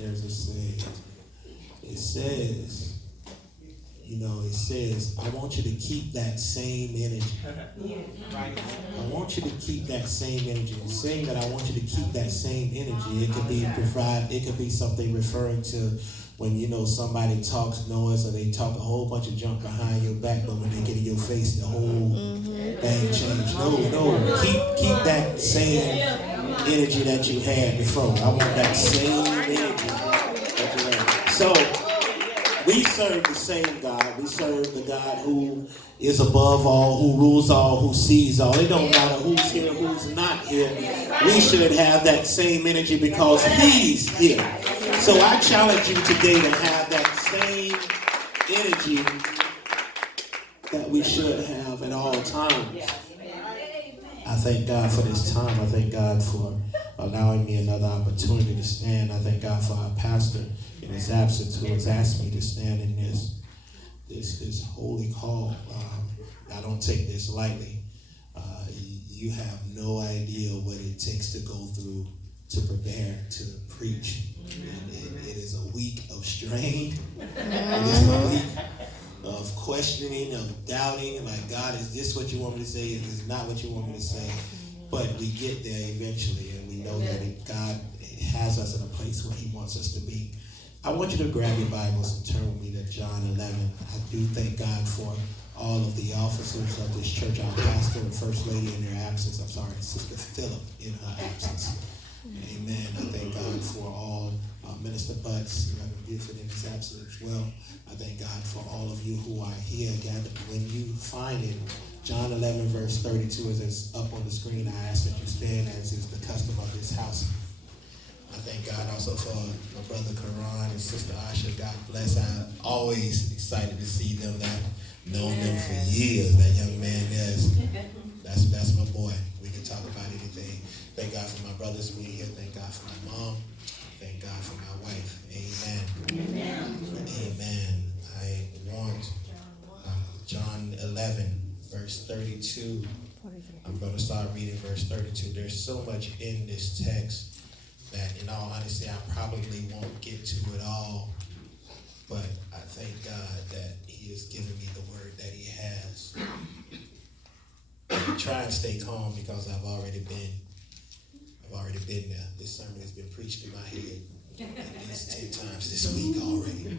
there's a saying. It says, I want you to keep that same energy. I want you to keep that same energy. And saying that I want you to keep that same energy, it could be something referring to when somebody talks noise or they talk a whole bunch of junk behind your back, but when they get in your face, the whole thing changes. No. Keep that same energy that you had before. I want that same energy that you had. So we serve the same God. We serve the God who is above all, who rules all, who sees all. It don't matter who's here, who's not here. We should have that same energy because He's here. So I challenge you today to have that same energy that we should have at all times. I thank God for this time. I thank God for allowing me another opportunity to stand. I thank God for our pastor in his absence who has asked me to stand in this holy call. I don't take this lightly. You have no idea what it takes to go through to prepare to preach. It is a week of strain. It is a week of questioning, of doubting. Like, God, is this what you want me to say? Is this not what you want me to say? But we get there eventually, and we know that God has us in a place where He wants us to be. I want you to grab your Bibles and turn with me to John 11. I do thank God for all of the officers of this church, our pastor and first lady in their absence. I'm sorry, Sister Phillip in her absence. Amen. I thank God for all Minister Butts, Reverend Buford in his absence as well. I thank God for all of you who are here gathered. When you find it, John 11 verse 32 as it's up on the screen, I ask that you stand as is the custom of this house. I thank God also for my brother Karan and Sister Asha. God bless. I'm always excited to see them. I've known them for years. That young man there, that's my boy. We can talk about anything. Thank God for my brothers being here. Thank God for my mom. Thank God for my wife. Amen. Amen. I want John 11, verse 32. I'm going to start reading verse 32. There's so much in this text that, in all honesty, I probably won't get to it all. But I thank God that He has given me the word that He has. I try and stay calm because I've already been there. This sermon has been preached in my head at least 10 times this week already.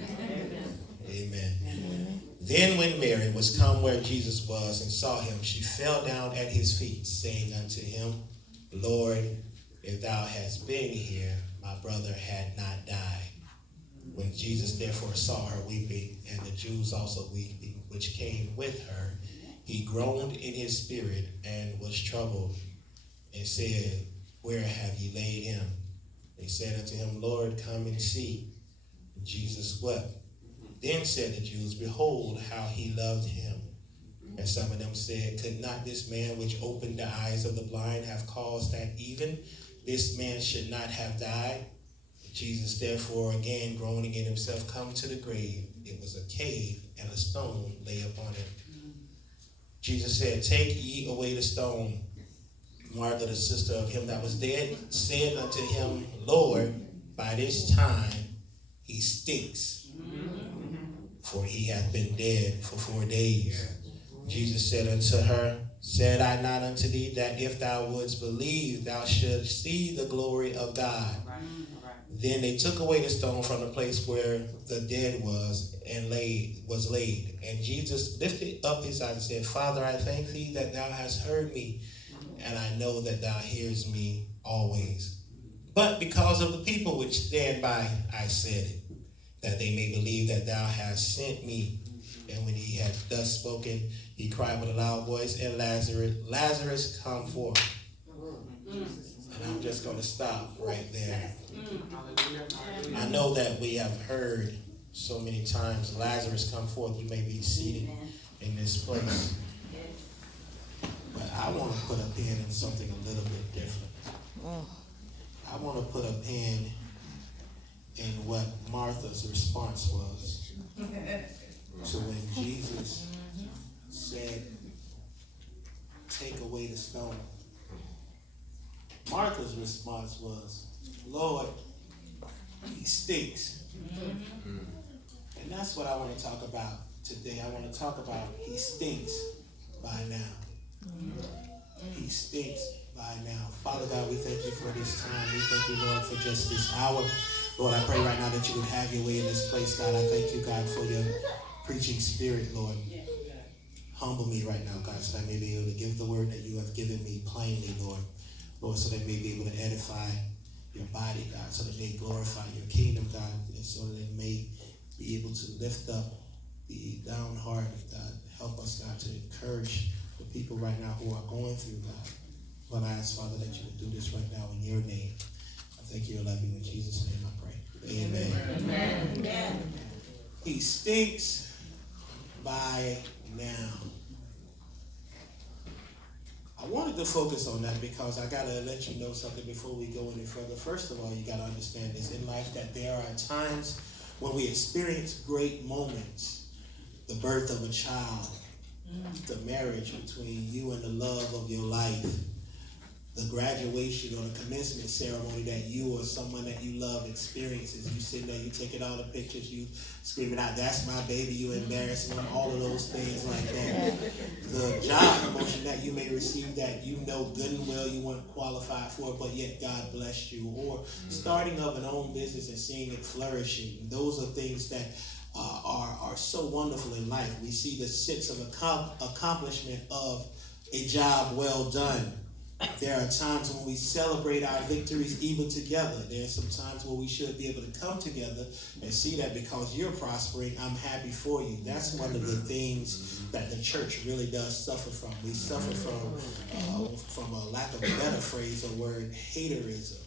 Amen. Then when Mary was come where Jesus was and saw Him, she fell down at His feet, saying unto Him, Lord, if Thou hadst been here, my brother had not died. When Jesus therefore saw her weeping, and the Jews also weeping, which came with her, He groaned in His spirit and was troubled, and said, Where have ye laid him? They said unto Him, Lord, come and see. And Jesus wept. Then said the Jews, Behold, how He loved him. And some of them said, Could not this man which opened the eyes of the blind have caused that even this man should not have died? Jesus therefore, again groaning in himself, come to the grave. It was a cave, and a stone lay upon it. Jesus said, Take ye away the stone. Martha, the sister of him that was dead, said unto Him, Lord, by this time he stinks, for he hath been dead for 4 days. Jesus said unto her, Said I not unto thee that if thou wouldst believe, thou shouldst see the glory of God? Then they took away the stone from the place where the dead was laid. And Jesus lifted up His eyes and said, Father, I thank Thee that Thou hast heard me, and I know that Thou hearest me always. But because of the people which stand by, I said it, that they may believe that Thou hast sent me. And when He had thus spoken, He cried with a loud voice, and Lazarus, come forth. And I'm just going to stop right there. I know that we have heard so many times, Lazarus, come forth. You may be seated in this place. But I want to put a pin in something a little bit different. I want to put a pin in what Martha's response was to when Jesus said, Take away the stone. Martha's response was, Lord, He stinks. And that's what I want to talk about today. I want to talk about he stinks by now. He stinks by now. Father God, we thank you for this time. We thank you, Lord, for just this hour. Lord, I pray right now that you would have your way in this place, God. I thank you, God, for your preaching spirit, Lord. Humble me right now, God, so that I may be able to give the word that you have given me plainly, Lord. Lord, so that I may be able to edify your body, God, so that they glorify your kingdom, God, and so that they may be able to lift up the downhearted, God. Help us, God, to encourage the people right now who are going through, God. Lord, I ask, Father, that you would do this right now in your name. I thank you and love you in Jesus' name, I pray. Amen. Amen. He stinks by now. I wanted to focus on that because I got to let you know something before we go any further. First of all, you got to understand this in life that there are times when we experience great moments. The birth of a child, the marriage between you and the love of your life, the graduation or the commencement ceremony that you or someone that you love experiences. You sit there, you taking all the pictures, you screaming out, "That's my baby," you embarrassing them, all of those things like that. The job promotion that you may receive that you know good and well you weren't qualified for, but yet God blessed you. Or starting of an own business and seeing it flourishing. Those are things that are so wonderful in life. We see the sense of accomplishment of a job well done. There are times when we celebrate our victories even together. There are some times where we should be able to come together and see that because you're prospering, I'm happy for you. That's one of the things that the church really does suffer from. We suffer from a lack of a better phrase or word, haterism.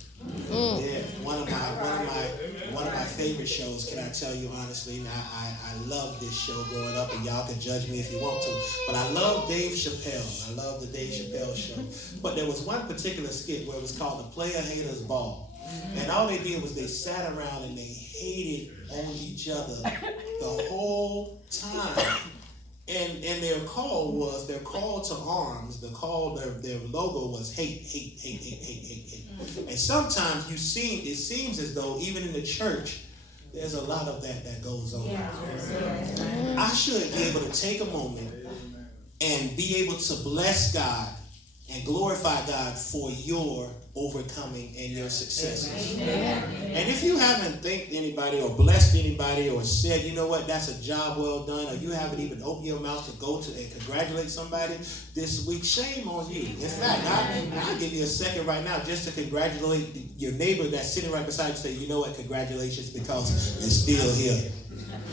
Yeah, one of my favorite shows. Can I tell you honestly? Now, I love this show growing up, and y'all can judge me if you want to. But I love Dave Chappelle. I love the Dave Chappelle show. But there was one particular skit where it was called the Player Haters Ball, and all they did was they sat around and they hated on each other the whole time. And their call to arms, their logo was hate. And sometimes it seems as though even in the church, there's a lot of that goes on. Yeah. I should be able to take a moment and be able to bless God and glorify God for your overcoming and your successes. Amen. And if you haven't thanked anybody or blessed anybody or said, you know what, that's a job well done, or you haven't even opened your mouth to go to and congratulate somebody this week, shame on you. In fact, I'll give you a second right now just to congratulate your neighbor that's sitting right beside you and say, you know what, congratulations, because you're still here.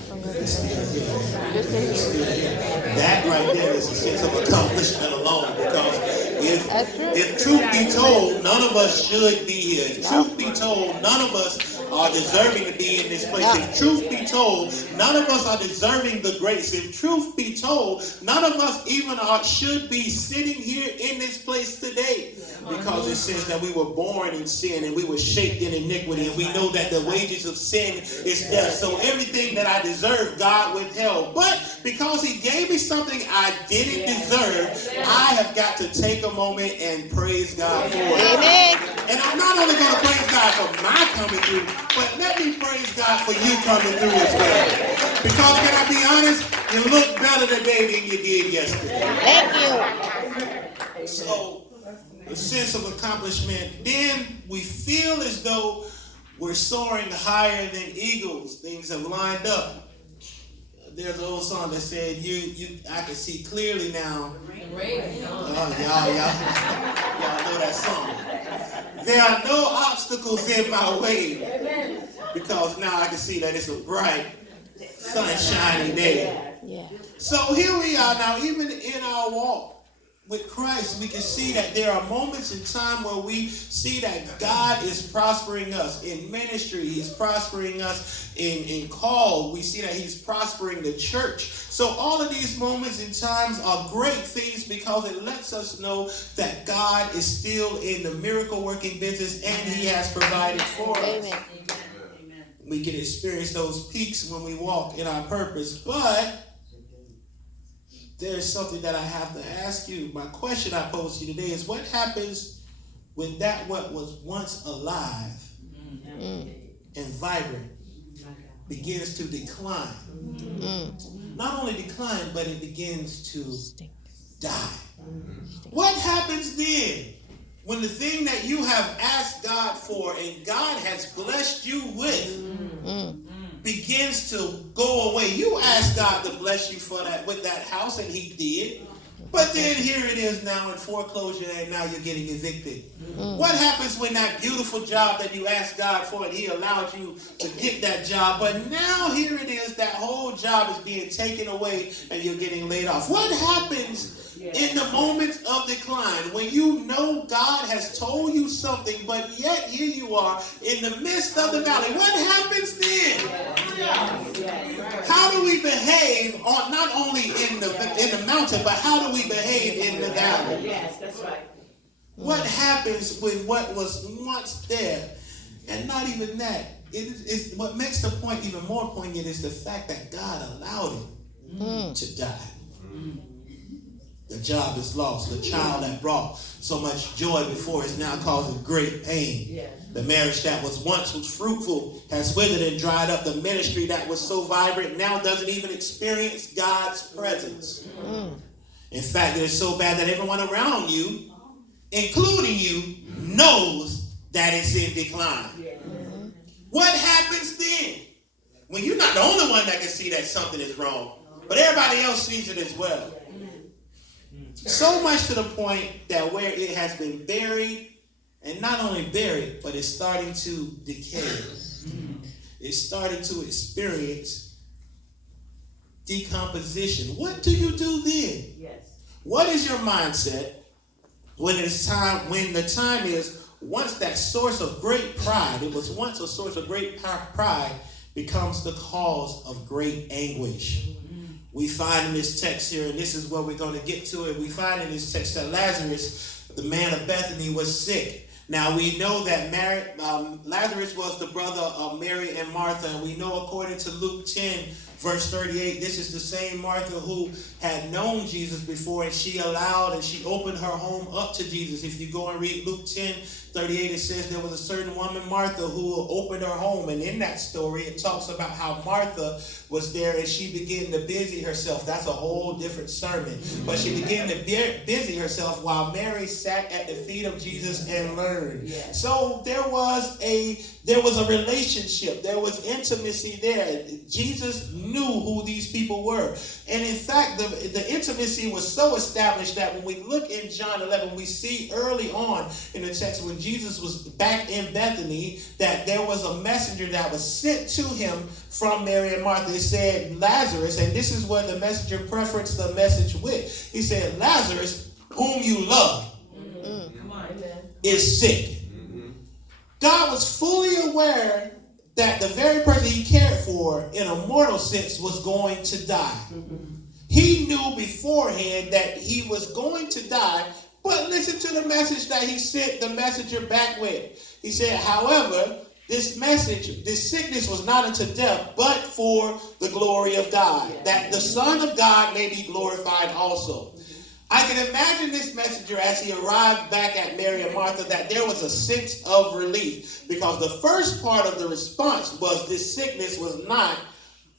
You're still here. You're still here. That right there is a sense of accomplishment alone, because if truth be told, none of us should be here. If truth be told, none of us are deserving to be in this place. If truth be told, none of us are deserving the grace. If truth be told, none of us even should be sitting here in this place today. Because it says that we were born in sin and we were shaped in iniquity, and we know that the wages of sin is death. So everything that I deserve, God withheld. But because he gave me something I didn't deserve, I have got to take a moment and praise God for it. Amen. And I'm not only going to praise God for my coming through, but let me praise God for you coming through as well. Because can I be honest, you look better today than you did yesterday. Thank you. So, a sense of accomplishment. Then we feel as though we're soaring higher than eagles. Things have lined up. There's an old song that said, I can see clearly now. Y'all know that song. There are no obstacles in my way, because now I can see that it's a bright, sunshiny day. Yeah. So here we are now, even in our walk with Christ, we can see that there are moments in time where we see that God is prospering us in ministry. He's prospering us in call. We see that he's prospering the church. So all of these moments in times are great things, because it lets us know that God is still in the miracle working business and he has provided for us. Amen. We can experience those peaks when we walk in our purpose, but there's something that I have to ask you. My question I pose to you today is, what happens when that what was once alive and vibrant begins to decline. Not only decline, but it begins to die. What happens then when the thing that you have asked God for and God has blessed you with begins to go away? You asked God to bless you for that with that house, and he did. But then here it is now in foreclosure, and now you're getting evicted. What happens when that beautiful job that you asked God for and he allowed you to get that job, but now here it is, that whole job is being taken away and you're getting laid off? What happens in the moments of decline when you know God has told you something, but yet here you are in the midst of the valley? What happens then? How do we behave on not only in the mountain, but how do we behave in the valley? Yes, that's right. What happens with what was once there? And not even that. What makes the point even more poignant is the fact that God allowed it to die. The job is lost. The child that brought so much joy before is now causing great pain. Yes. The marriage that was fruitful has withered and dried up. The ministry that was so vibrant now doesn't even experience God's presence. In fact, it is so bad that everyone around you, including you, knows that it's in decline. What happens then? When you're not the only one that can see that something is wrong, but everybody else sees it as well. So much to the point that where it has been buried, and not only buried, but it's starting to decay. It's starting to experience decomposition. What do you do then? Yes. What is your mindset when the time is, once that source of great pride, it was once a source of great pride, becomes the cause of great anguish? We find in this text here, and this is where we're going to get to it, we find in this text that Lazarus, the man of Bethany, was sick. Now we know that Lazarus was the brother of Mary and Martha, and we know according to Luke 10, verse 38, this is the same Martha who had known Jesus before, and she opened her home up to Jesus. If you go and read Luke 10, 38, it says there was a certain woman, Martha, who opened her home. And in that story, it talks about how Martha was there and she began to busy herself. That's a whole different sermon. But she began to busy herself while Mary sat at the feet of Jesus and learned. Yeah. So there was a relationship. There was intimacy there. Jesus knew who these people were. And in fact, the intimacy was so established that when we look in John 11, we see early on in the text when Jesus was back in Bethany that there was a messenger that was sent to him from Mary and Martha. It said Lazarus, and this is what the messenger preferenced the message with. He said, Lazarus, whom you love, is sick. God was fully aware that the very person he cared for in a mortal sense was going to die. He knew beforehand that he was going to die, but listen to the message that he sent the messenger back with. He said, however, this sickness was not unto death, but for the glory of God, that the Son of God may be glorified also. I can imagine this messenger as he arrived back at Mary and Martha that there was a sense of relief, because the first part of the response was this sickness was not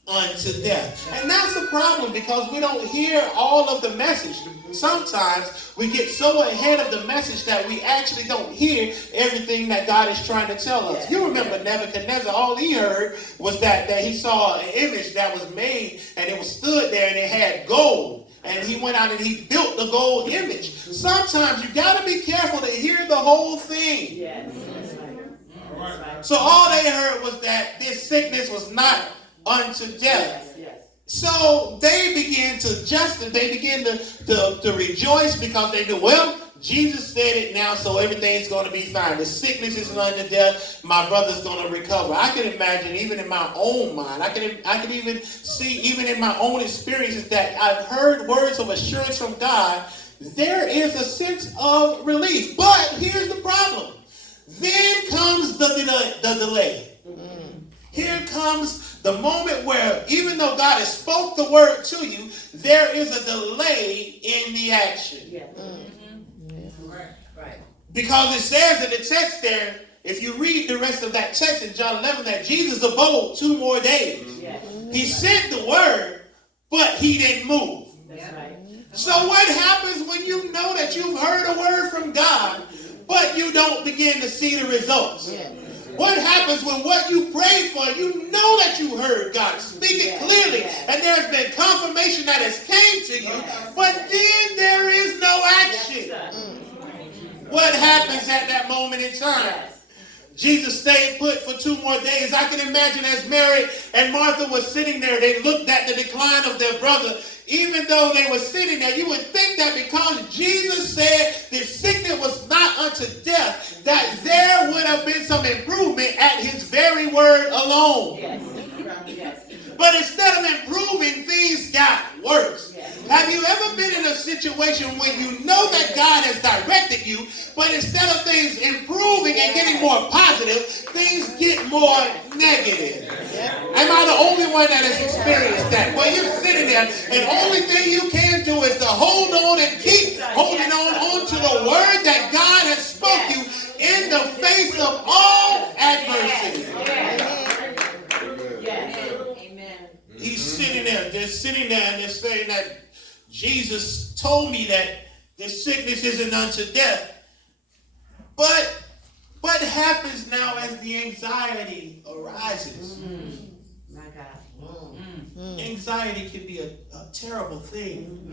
unto death. And that's the problem, because we don't hear all of the message. Sometimes we get so ahead of the message that we actually don't hear everything that God is trying to tell us. You remember Nebuchadnezzar, all he heard was that he saw an image that was made, and it was stood there and it had gold. And he went out and he built the gold image. Sometimes you got to be careful to hear the whole thing. Yes. So all they heard was that this sickness was not unto death. So they began to rejoice, because they knew, well, Jesus said it now, so everything's going to be fine. The sickness isn't unto death. My brother's going to recover. I can imagine, even in my own mind, I can even see, even in my own experiences, that I've heard words of assurance from God. There is a sense of relief. But here's the problem. Then comes the delay. Here comes the moment where, even though God has spoke the word to you, there is a delay in the action. Yeah. Right. Because it says in the text there if you read the rest of that text in John 11, that Jesus abode 2 more days. He sent the word, but he didn't move. That's right. So what happens when you know that you've heard a word from God, but you don't begin to see the results? What happens when what you prayed for, you know that you heard God speak it clearly, and there's been confirmation that has came to you, but then there is no action? What happens at that moment in time? Jesus stayed put for 2 more days. I can imagine as Mary and Martha were sitting there, they looked at the decline of their brother. Even though they were sitting there, you would think that because Jesus said this sickness was not unto death, that there would have been some improvement at his very word alone. But instead of improving, things got worse. Have you ever been in a situation when you know that God has directed you, but instead of things improving and getting more positive, things get more negative? Am I the only one that has experienced that? Well, you're sitting there, and the only thing you can do is to hold on and keep holding on to the word that God has spoke you in the face of all adversity. He's sitting there. They're sitting there and they're saying that Jesus told me that this sickness isn't unto death. But what happens now as the anxiety arises? My God. Anxiety can be a terrible thing.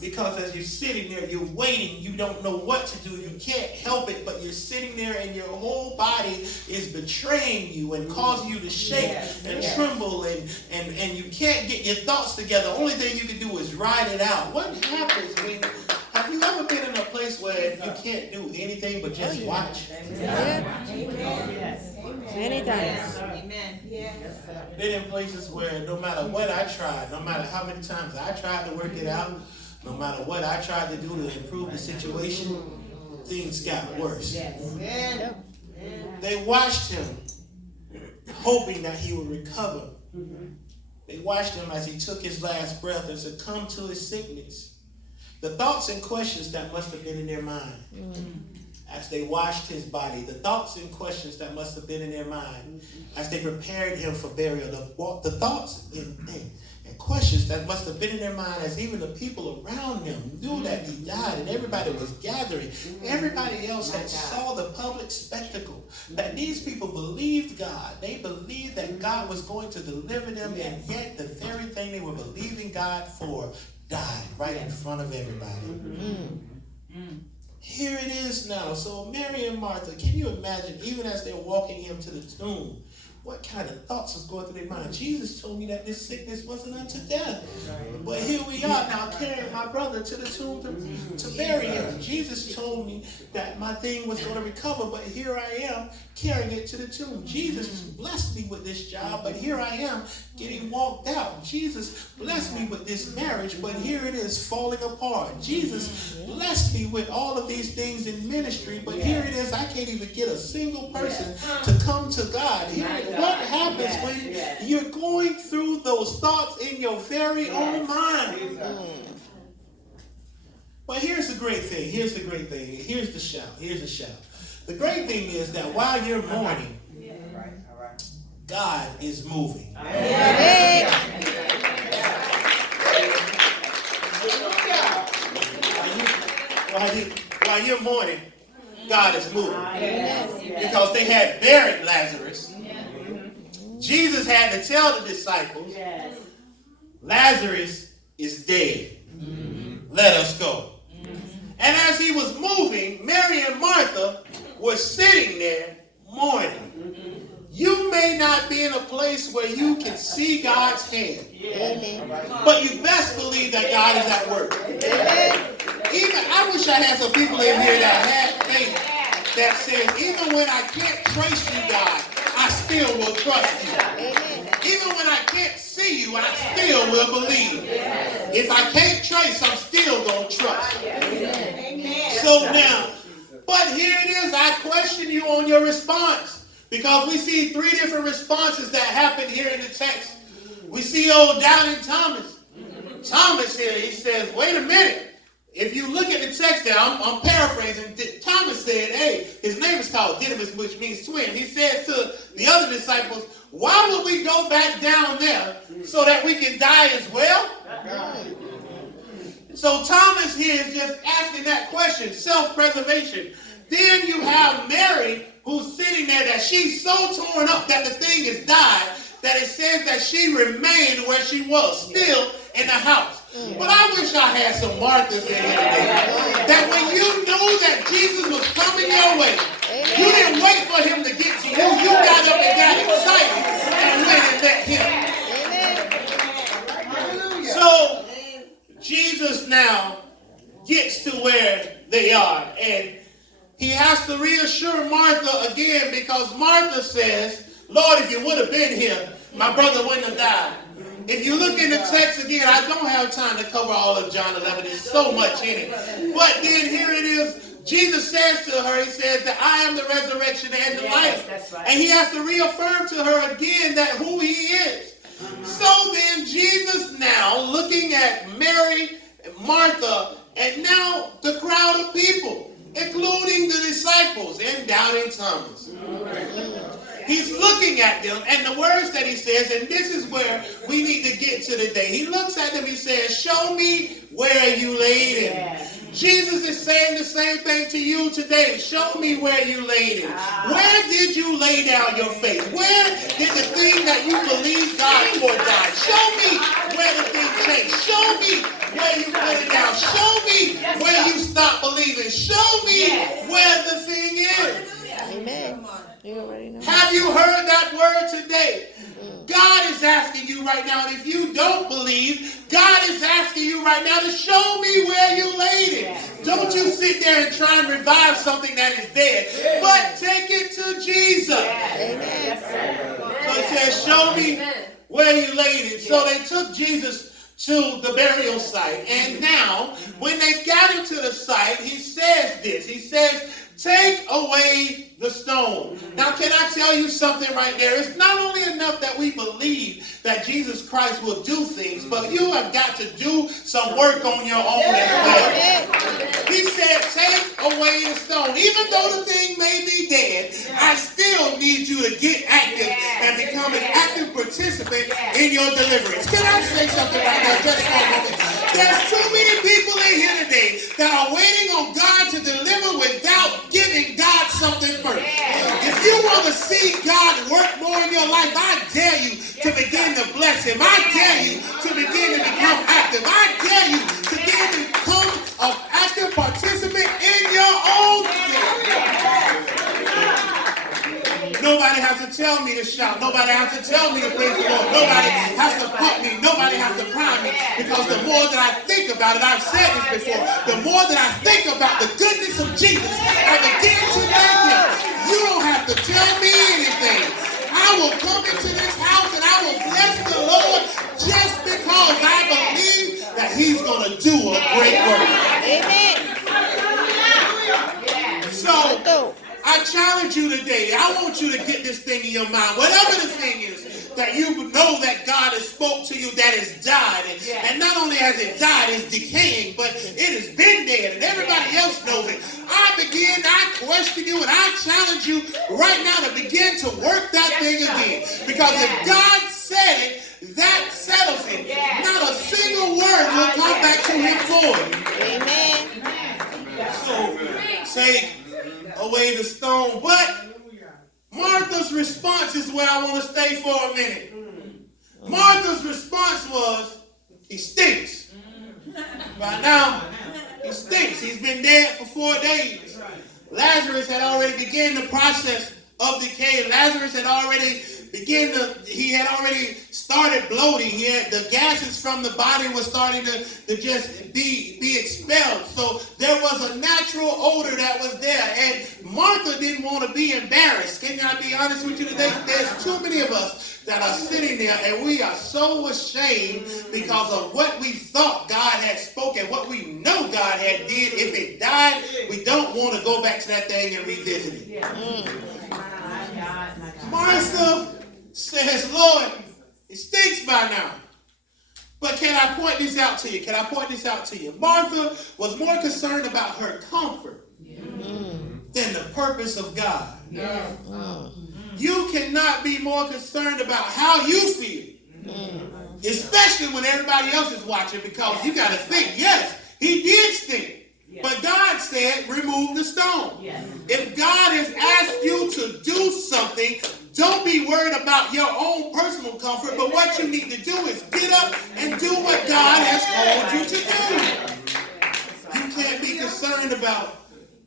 Because as you're sitting there, you're waiting, you don't know what to do, you can't help it, but you're sitting there and your whole body is betraying you and causing you to shake and tremble and you can't get your thoughts together. The only thing you can do is ride it out. What happens when, have you ever been in a place where you can't do anything but just watch? Many times. Amen. Been in places where no matter what I tried, no matter how many times I tried to work it out, no matter what I tried to do to improve the situation, things got worse. They watched him, hoping that he would recover. They watched him as he took his last breath and succumbed to his sickness. The thoughts and questions that must have been in their mind as they washed his body, the thoughts and questions that must have been in their mind as they prepared him for burial, the thoughts and questions that must have been in their mind as even the people around him knew that he died and everybody was gathering. Everybody else had saw the public spectacle, that these people believed God. They believed that God was going to deliver them, and yet the very thing they were believing God for died right in front of everybody. Here it is now. So Mary and Martha, can you imagine, even as they're walking him to the tomb, what kind of thoughts was going through their mind? Jesus told me that this sickness wasn't unto death. But here we are now carrying my brother to the tomb to bury him. Jesus told me that my thing was going to recover, but here I am carrying it to the tomb. Jesus blessed me with this job, but here I am getting walked out. Jesus blessed me with this marriage, but here it is falling apart. Jesus blessed me with all of these things in ministry, but here it is, I can't even get a single person to come to God. What happens when you're going through those thoughts in your very own mind? But here's the great thing. Here's the great thing. Here's the shout. Here's the shout. The great thing is that while you're mourning, God is moving. While you're mourning, God is moving. Because they had buried Lazarus. Jesus had to tell the disciples, Lazarus is dead. Let us go. And as he was moving, Mary and Martha were sitting there mourning. You may not be in a place where you can see God's hand, but you best believe that God is at work. Even I wish I had some people in here that had faith that says, even when I can't trace you, God, I still will trust you. Even when I can't see you, I still will believe. If I can't trace, I'm still going to trust. So now, but here it is, I question you on your response. Because we see 3 different responses that happen here in the text. We see old doubting Thomas. Thomas here, he says, wait a minute. If you look at the text there, I'm paraphrasing. Thomas said, hey, his name is called Didymus, which means twin. He says to the other disciples, why would we go back down there so that we can die as well? So Thomas here is just asking that question, self-preservation. Then you have Mary who's sitting there that she's so torn up that the thing has died that it says that she remained where she was, still in the house. But I wish I had some Marthas in here today. That when you knew that Jesus was coming your way, you didn't wait for him to get to you. You got up and got excited and went and met him. So Jesus now gets to where they are. And he has to reassure Martha again because Martha says, Lord, if you would have been here, my brother wouldn't have died. If you look in the text again, I don't have time to cover all of John 11. There's so much in it. But then here it is. Jesus says to her, he says that I am the resurrection and the life. That's right. And he has to reaffirm to her again that who he is. So then Jesus now looking at Mary, Martha, and now the crowd of people, including the disciples and doubting Thomas. He's looking at them, and the words that he says, and this is where we need to get to today. He looks at them, he says, show me where you laid him. Yeah. Jesus is saying the same thing to you today. Show me where you laid him. Where did you lay down your faith? Where did the thing that you believe God for die? Show me where the thing changed. Show me where you put it down. Show me where you stopped believing. Show me where the thing is. Amen. You already know. Have you heard that word today? God is asking you right now, and if you don't believe, God is asking you right now to show me where you laid it. Don't you sit there and try and revive something that is dead, but take it to Jesus. Amen. So it says, show me where you laid it. So they took Jesus to the burial site, and now when they got him to the site, he says this. He says, take away the stone. Now, can I tell you something right there? It's not only enough that we believe that Jesus Christ will do things, but you have got to do some work on your own as well. He said, take away the stone. Even though the thing may be dead, I still need you to get active and become an active participant in your deliverance. Can I say something right now? Just for a moment. There's too many people in here today that are waiting on God to deliver without giving God something first. If you want to see God work more in your life, I dare you to begin to bless him. I dare you to begin to become active. I dare you to begin to become an active participant in your own life. Nobody has to tell me to shout. Nobody has to tell me to praise the Lord. Nobody has to pump me. Nobody has to prime me. Because the more that I think about it, I've said this before, the more that I think about the goodness of Jesus, I begin to thank him. You don't have to tell me anything. I will come into this house and I will bless the Lord just because I believe that he's going to do a great work. Amen. So, I challenge you today. I want you to get this thing in your mind. Whatever the thing is that you know that God has spoke to you that has died. And not only has it died, it's decaying, but it has been dead. And everybody else knows it. I question you, and I challenge you right now to begin to work that thing again. Because if God said it, that settles it. Not a single word will come back to him void. Amen. So, take away the stone. But Martha's response is where I want to stay for a minute. Martha's response was, he stinks. By now, he stinks. He's been dead for 4 days. Lazarus had already begun the process of decay. Lazarus had already he had already started bloating. The gases from the body were starting to just be expelled. So there was a natural odor that was there. And Martha didn't want to be embarrassed. Can I be honest with you today? There's too many of us that are sitting there and we are so ashamed because of what we thought God had spoken, what we know God had did. If it died, we don't want to go back to that thing and revisit it. Martha says, Lord, it stinks by now. But can I point this out to you? Can I point this out to you? Martha was more concerned about her comfort than the purpose of God. You cannot be more concerned about how you feel, especially when everybody else is watching, because you got to think, yes, he did stink. But God said, remove the stone. If God has asked you to do something, don't be worried about your own personal comfort, but what you need to do is get up and do what God has called you to do. You can't be concerned about,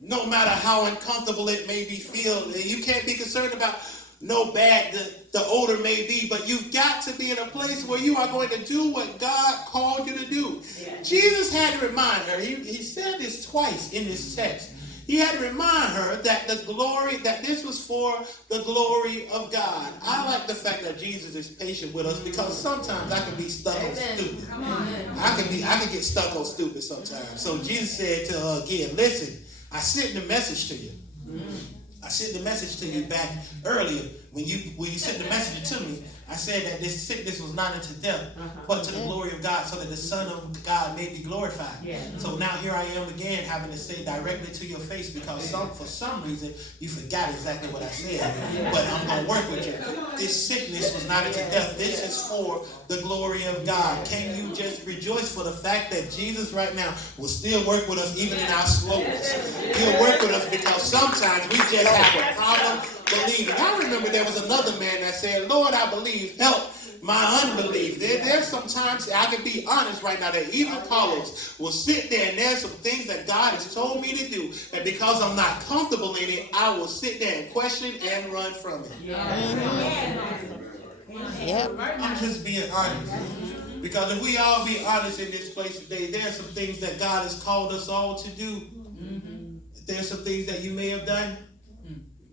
no matter how uncomfortable it may be feel, you can't be concerned about no bad the odor may be, but you've got to be in a place where you are going to do what God called you to do. Jesus had to remind her, he said this twice in this text. He had to remind her that that this was for the glory of God. I like the fact that Jesus is patient with us, because sometimes I can be stuck on stupid. I can get stuck on stupid sometimes. So Jesus said to her again, listen, I sent the message to you. I sent the message to you back earlier when you sent the message to me. I said that this sickness was not unto death, but to the glory of God, so that the Son of God may be glorified. So now here I am again, having to say directly to your face, because for some reason you forgot exactly what I said. But I'm going to work with you. This sickness was not unto death. This is for the glory of God. Can you just rejoice for the fact that Jesus right now will still work with us even in our slowness? He'll work with us, because sometimes we just have a problem believing. I remember there was another man that said, Lord, I believe, help my unbelief. There's sometimes, I can be honest right now, that even Carlos will sit there and there's some things that God has told me to do, and because I'm not comfortable in it, I will sit there and question and run from it. I'm just being honest. Because if we all be honest in this place today, there are some things that God has called us all to do. There's some things that you may have done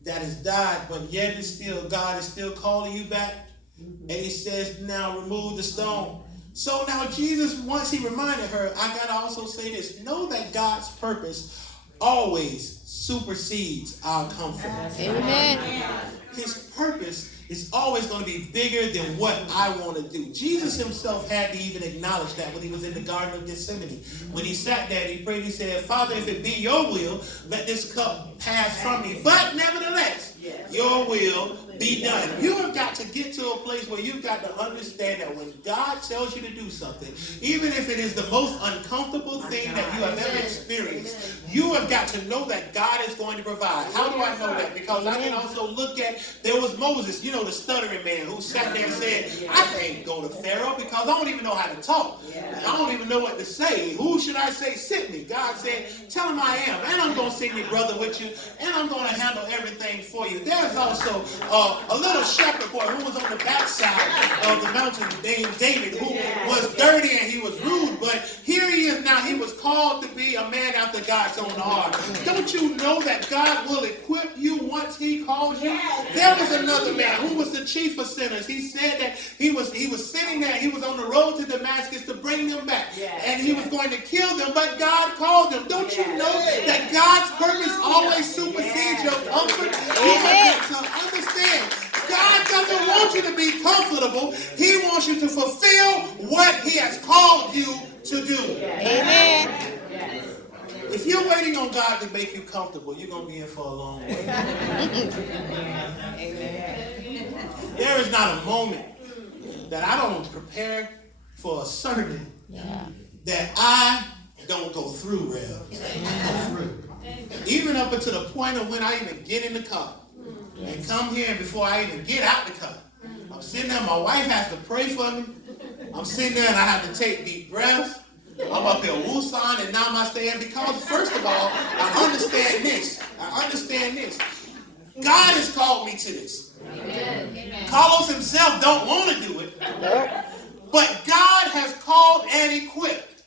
that has died, but yet it's still, God is still calling you back. And he says, now remove the stone. So now Jesus, once he reminded her, I got to also say this. Know that God's purpose always supersedes our comfort. Amen. His purpose is always going to be bigger than what I want to do. Jesus himself had to even acknowledge that when he was in the Garden of Gethsemane. When he sat there and he prayed, he said, Father, if it be your will, let this cup pass from me. But nevertheless, your will be done. You have got to get to a place where you've got to understand that when God tells you to do something, even if it is the most uncomfortable thing that you have ever experienced, you have got to know that God is going to provide. How do I know that? Because I can also look at, there was Moses, you know, the stuttering man who sat there and said, I can't go to Pharaoh because I don't even know how to talk. I don't even know what to say. Who should I say sent me? God said, tell him I am. And I'm going to send your brother with you. And I'm going to handle everything for you. There's also a little shepherd boy who was on the backside of the mountain named David, who was dirty and he was rude. But here he is now. He was called to be a man after God's own heart. Don't you know that God will equip you once he calls you? There was another man who was the chief of sinners. He said that he was sitting there. He was on the road to Damascus to bring them back. And he was going to kill them, but God called them. Don't you know that God's purpose always supersedes your comfort? You have got to understand, God doesn't want you to be comfortable. He wants you to fulfill what he has called you to do. Amen. If you're waiting on God to make you comfortable, you're going to be in for a long way. There is not a moment that I don't prepare for a sermon that I don't go through, Rev. I go through. Even up until the point of when I even get in the car and come here, and before I even get out the car, I'm sitting there, my wife has to pray for me. I'm sitting there and I have to take deep breaths. I'm up here woosah and namaste, because first of all, I understand this. God has called me to this. Amen. Carlos himself don't want to do it, but God has called and equipped.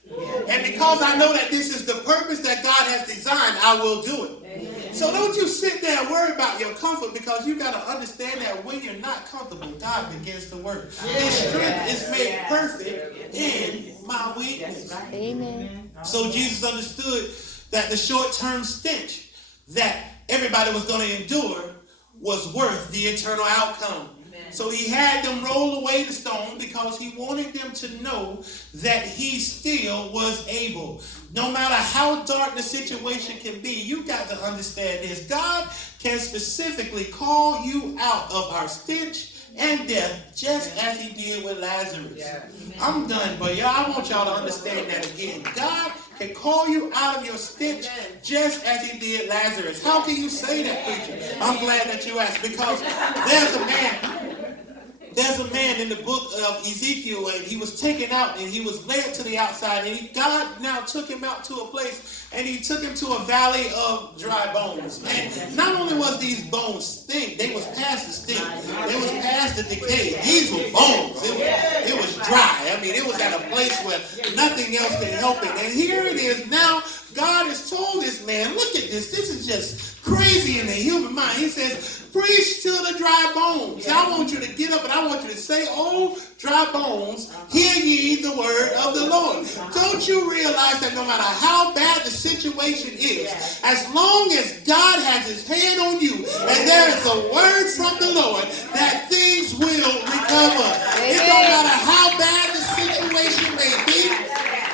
And because I know that this is the purpose that God has designed, I will do it. So don't you sit there and worry about your comfort, because you got to understand that when you're not comfortable, God begins to work. His strength is made perfect in my weakness. Amen. So Jesus understood that the short-term stench that everybody was going to endure was worth the eternal outcome. So he had them roll away the stone because he wanted them to know that he still was able. No matter how dark the situation can be, you got to understand this. God can specifically call you out of our stench and death, just as he did with Lazarus. Yeah. I'm done, but y'all, I want y'all to understand that again. God can call you out of your stench just as he did Lazarus. How can you say that, preacher? I'm glad that you asked, because there's a man in the book of Ezekiel, and he was taken out and he was led to the outside, and God now took him out to a place, and he took him to a valley of dry bones. And not only was these bones stink, they was past the stink, they was past the decay. These were bones. It was dry. I mean, it was at a place where nothing else could help it. And here it is now. God has told this man, look at this. This is just crazy in the human mind. He says, preach to the dry bones. I want you to get up and I want you to say, oh, dry bones, hear ye the word of the Lord. Don't you realize that no matter how bad the situation is, as long as God has his hand on you and there is a word from the Lord, that things will recover. It don't matter how bad the situation may be.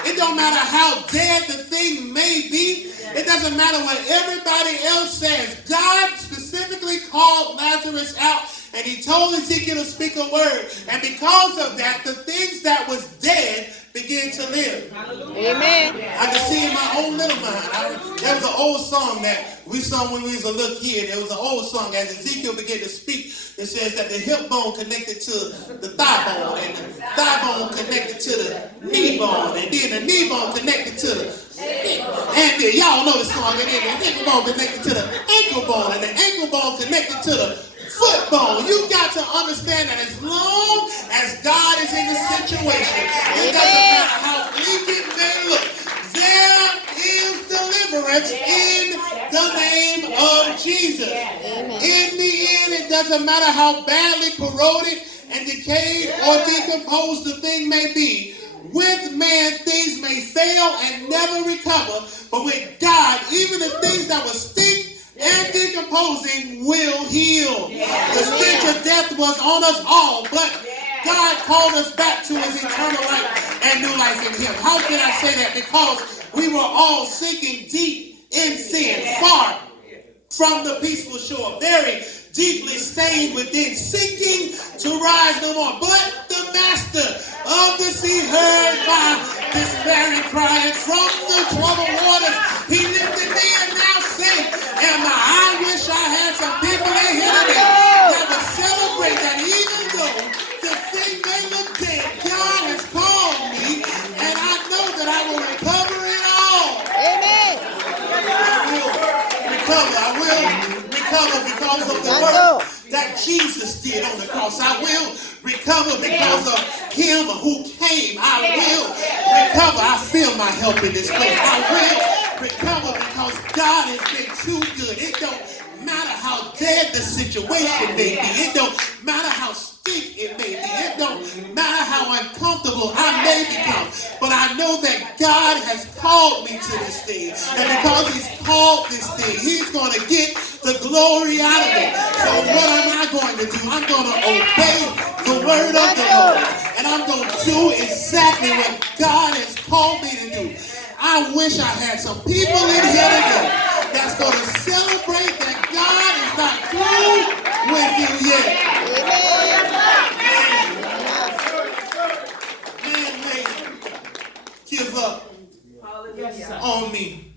It don't matter how dead the thing may be. It doesn't matter what everybody else says. God specifically called Lazarus out, and he told Ezekiel to speak a word. And because of that, the things that was dead began to live. Amen. I can see in my own little mind. There was an old song that we sung when we was a little kid. There was an old song as Ezekiel began to speak. It says that the hip bone connected to the thigh bone, and the thigh bone connected to the knee bone, and then the knee bone connected to the and then y'all know the song, and then the ankle bone connected to the ankle bone, and the ankle bone connected to the foot bone. You got to understand that as long as God is in the situation, it doesn't matter how bleak it may look, there is deliverance in the name of Jesus. In the end, it doesn't matter how badly corroded and decayed or decomposed the thing may be. With man, things may fail and never recover, but with God, even the things that will stink and decomposing will heal. The stench of death was on us all, but God called us back to his eternal life and new life in him. How can I say that? Because we were all sinking deep in sin, far from the peaceful shore, very deeply stained within, sinking to rise no more. But the master of the sea heard my despairing crying from the troubled waters. He lifted me and now say, Emma, I wish I had some people in here today that would celebrate that even though the thing may look dead, God has called me, and I know that I will recover it all. Amen. I will recover because of the work that Jesus did on the cross. I will recover because of him who came. I will recover. I feel my help in this place. I will recover because God has been too good. It don't matter how dead the situation may be. It don't matter how stink it may be. It don't matter how uncomfortable I may become. But I know that God has called me to this thing. And because he's called this thing, he's going to get the glory out of it. So what am I going to do? I'm going to obey the word of the Lord. And I'm going to do exactly what God has called me to do. I wish I had some people in here today that's going to celebrate that God is not through with you yet. Man may give up on me.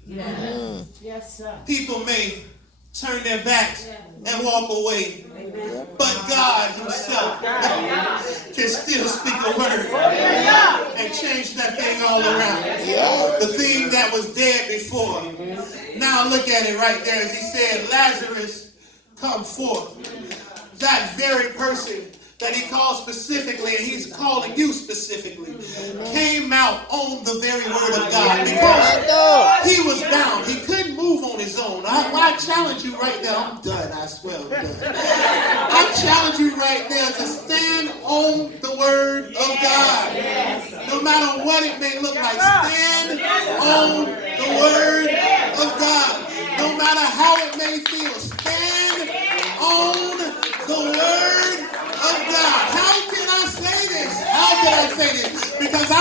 Yes, sir. People may turn their backs and walk away. But God himself can still speak a word and change that thing all around. The thing that was dead before. Now look at it right there. As he said, Lazarus, come forth. That very person that he called specifically, and he's calling you specifically, came out on the very word of God because he was bound. He couldn't move on his own. I challenge you right now. I'm done. I swear I'm done. I challenge you right there to stand on the word of God. No matter what it may look like, stand on the word of God. No matter how it may feel, stand on the word of God.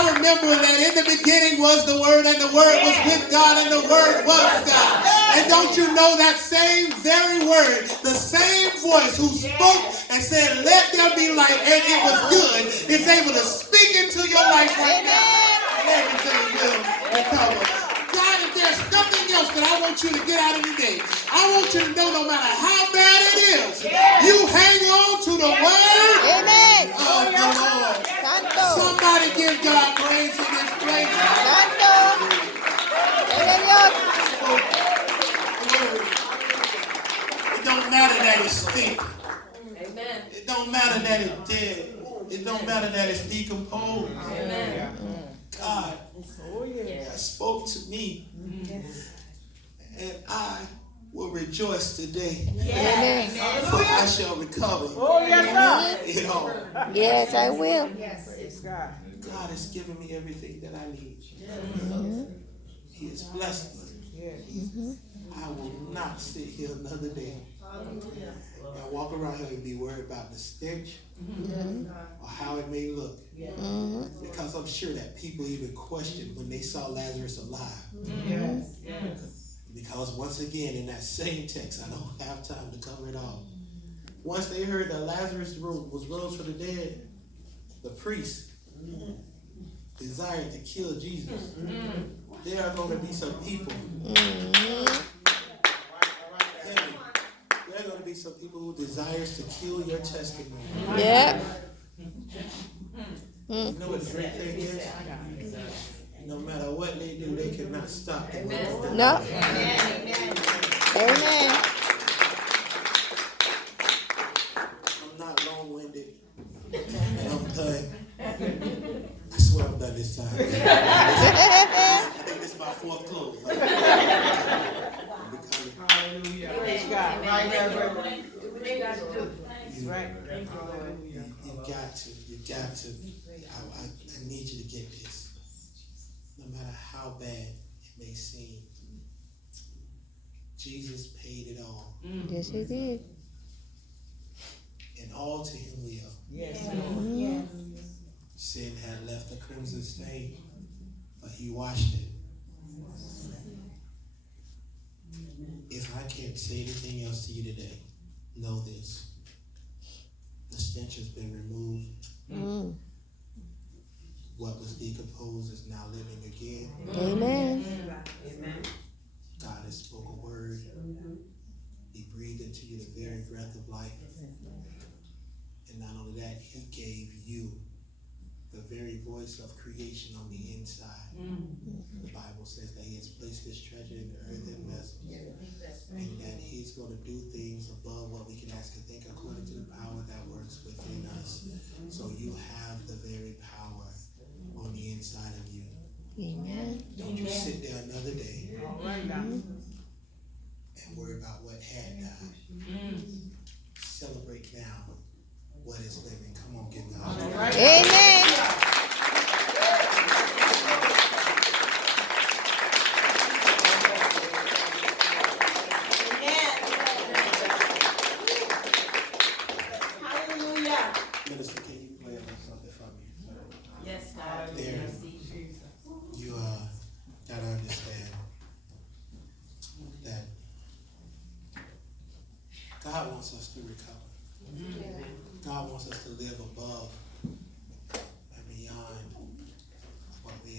I remember that in the beginning was the Word, and the Word was with God, and the Word was God. And don't you know that same very Word, the same voice who spoke and said, let there be light, and it was good, is able to speak into your life right now. And everything will recover. God, if there's nothing else that I want you to get out of today, I want you to know no matter how bad it is, you hang on to the Word Amen. of the Lord. Santo. Somebody give God praise in this place. Santo. Gloria a Dios. It don't matter that it stinks. It don't matter that it's dead. It don't matter that it's decomposed. God spoke to me, and I will rejoice today. Amen. For I shall recover it all. Yes, I will. God has given me everything that I need. He has blessed me. I will not sit here another day and walk around here and be worried about the stench or how it may look. Because I'm sure that people even questioned when they saw Lazarus alive. Because once again, in that same text, I don't have time to cover it all. Once they heard that Lazarus was rose from the dead, the priest desired to kill Jesus. There are going to be some people. There are going to be some people who desires to kill your testimony. Yeah. You know what the great thing is? No matter what they do, they cannot stop the work of the Lord. No. Amen. I'm not long-winded, and I'm done. I swear I'm done this time. I think this is my fourth close. Praise God. Right, Reverend. You got to. I need you to get this. No matter how bad it may seem, Jesus paid it all. Yes, he did. And all to him we owe. Yes. Sin had left a crimson stain, but he washed it. If I can't say anything else to you today, know this. The stench has been removed. What was decomposed is now living again. Amen. God has spoken a word. He breathed into you the very breath of life. And not only that, he gave you the very voice of creation on the inside. The Bible says that he has placed his treasure in earthen vessels. And that he's going to do things above what we can ask and think according to the power that works within us. So you have the very power on the inside of you. Amen. Don't you sit there another day and worry about what had died. Celebrate now what is living. Come on, give God. Amen. Minister, can you play something for me? Yes, God. There, you gotta understand that God wants us to recover. God wants us to live above